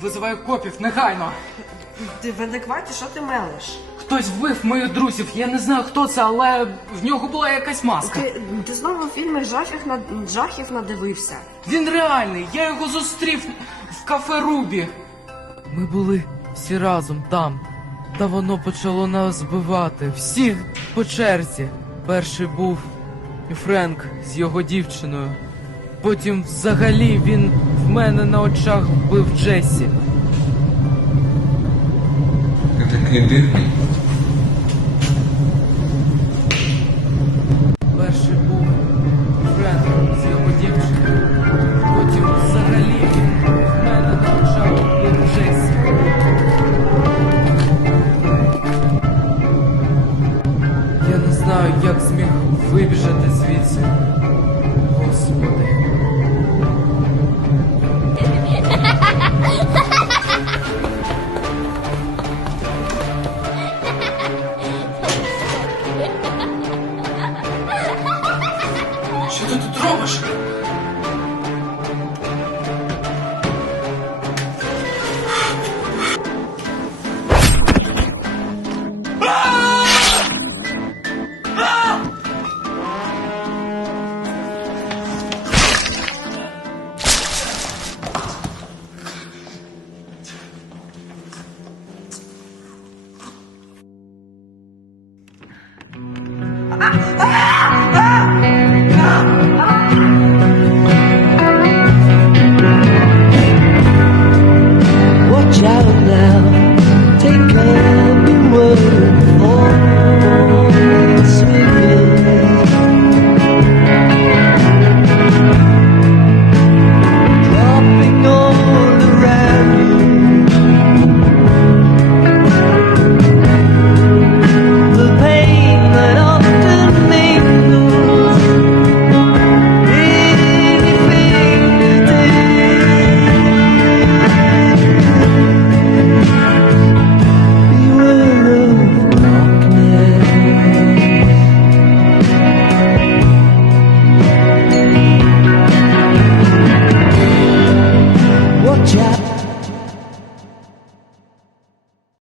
Визиваю копів, негайно! Ти в адекваті, що ти мелиш? Хтось вбив моїх друзів. Я не знаю хто це, але в нього була якась маска. Ти, ти знову фільми жахів, над... жахів надивився. Він реальний, я його зустрів в кафе Рубі. Ми були всі разом там, та воно почало нас збивати. Всіх по черзі. Перший був Френк з його дівчиною. Потім взагалі він в мене на очах вбив Джесі. Ти такий дивний. Перший був Френк з його дівчиною. Потім взагалі він в мене на очах вбив Джесі. Я не знаю, як зміг вибіжати звідси. Ти тут робиш? Take the word for